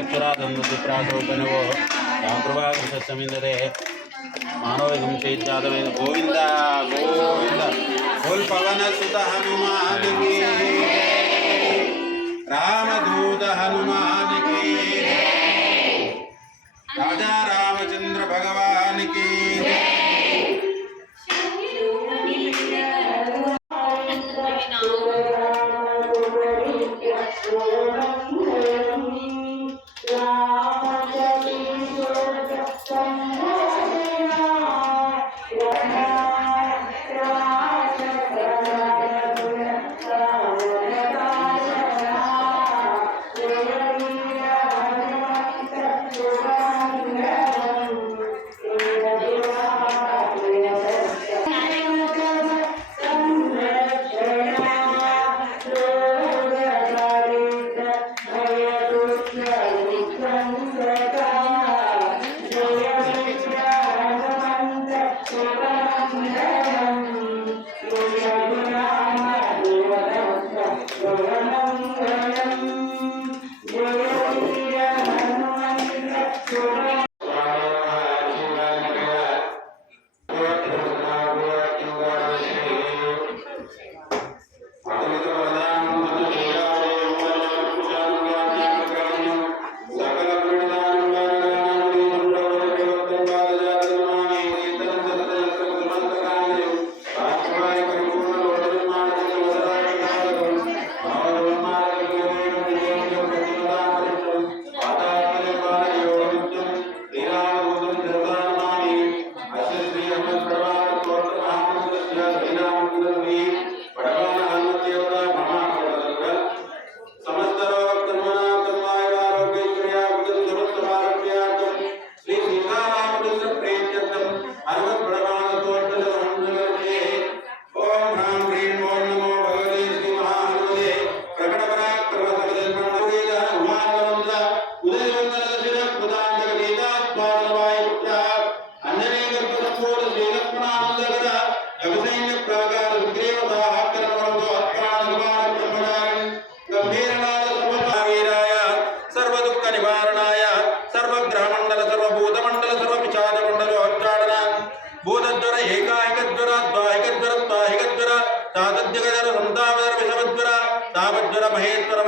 चक्षुराधमुद्रासोपनवो रामप्रभाकृषमिन्दरे मानवगं चैत्यादवेन गोविंद गोविंद बोल पवन सुत हनुमान की रामदूत हनुमान की राजा रामचंद्र भगवान की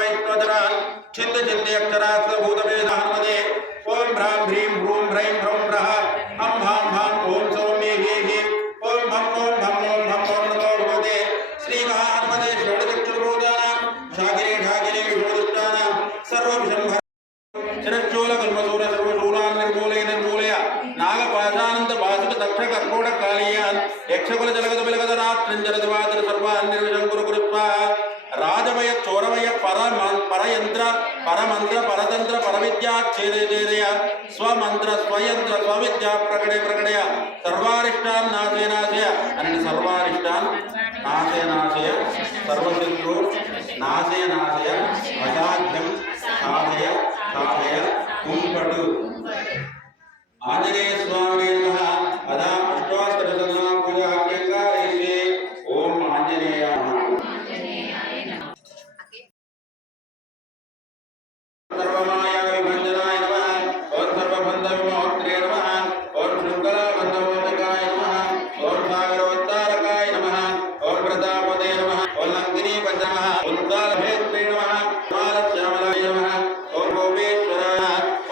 वैष्णोदरा छिंद छिंदे अक्षरात् भूतवेद हनुमते ओम भ्रां भ्रीं भ्रूं भ्रैं भ्रौं भ्रः हम भां भां ओम सौम्ये हे ओम भं ओम भं ओम भं ओम नमो भगवते श्री महाहनुमते षोडशचक्षुर्भूतानां शाकिनी ढाकिनी विष्णुदुष्टानां सर्वविषम चिरच्चूल कल्मसूर सर्वशूलान् निर्मूलय निर्मूलय नागपाशानंद भासुक दक्ष कर्कोट कालीयान् यक्षकुल जलगत बिलगत रात्रिंजलदिवाकर सर्वान् निर्विषं कुरु कुरु स्वाहा राजवय चोरवय परयंत्र परमंत्र परतंत्र परविद्या छेदय छेदय स्वमंत्र स्वयंत्र स्वविद्या प्रकटय प्रकटय सर्वारिष्टान् नाशय नाशय अनि सर्वारिष्टान् नाशय नाशय सर्वशत्रु नाशय नाशय असाध्यं साधय साधय कुंपटु आंजनेय स्वामी नमः अदा अष्टादशनाम पूजा अभ्यंगारेषे ओम आंजनेय सर्वमाया विभंजनाय नमः ओम सर्वबंध विमोक्त्रे नमः ओम शृंखला बंधमोचकाय नमः ओम सागरोत्तारकाय नमः ओम प्रतापते नमः ओम लंकिनी पंचमः ओम कालभेत्रे नमः मालश्यामलाय नमः ओम गोपेश्वराय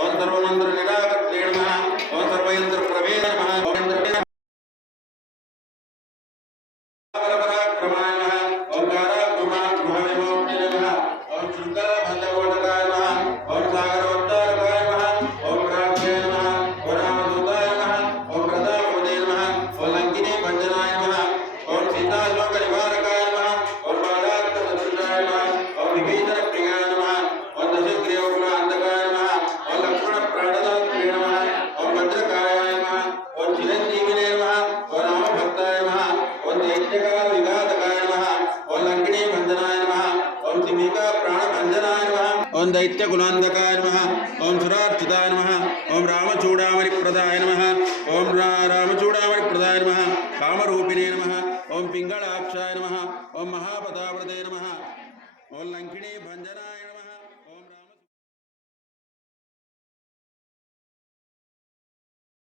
ओम सर्वमंत्र निराकर्त्रे नमः ओम सर्वयंत्र प्रभे नमः ओम इंद्रने पराक्रमाय नमः ओम काराक्रमाय विमोक्त्रे नमः ओम शृंखला बंधमोचकाय नमः ओम सागरोत्तारकाय नमः ओम प्राज्ञाय नमः ओम रामदूताय नमः ओम प्रतापते नमः ओम लंकिनी भंजनाय नमः ओम सीताशोक निवारकाय नमः ओम बालार्क सदृशाय नमः ओम विभीषण प्रियाय नमः ओम दशग्रीवकुल अंधकाय नमः ओम लक्ष्मण प्राणदात्रे नमः ओम भद्रकायाय नमः ओम चिरंजीविने नमः ओम रामभक्ताय नमः ओम दैत्यकाल विघातकाय नमः ओम लंकिनी भंजनाय नमः ओम सिंहिका प्राणभंजनाय नमः ओम दैत्य कुलांधकाय नमः ओम सुरार्चिताय नमः ओम रामचूड़ामणि प्रदाय नमः ओम रामचूड़ामणि प्रदाय नमः कामरूपिणे नमः ओम पिंगलाक्षाय नमः ओम महापताव्रते नमः ओम लंकिणी भंजनाय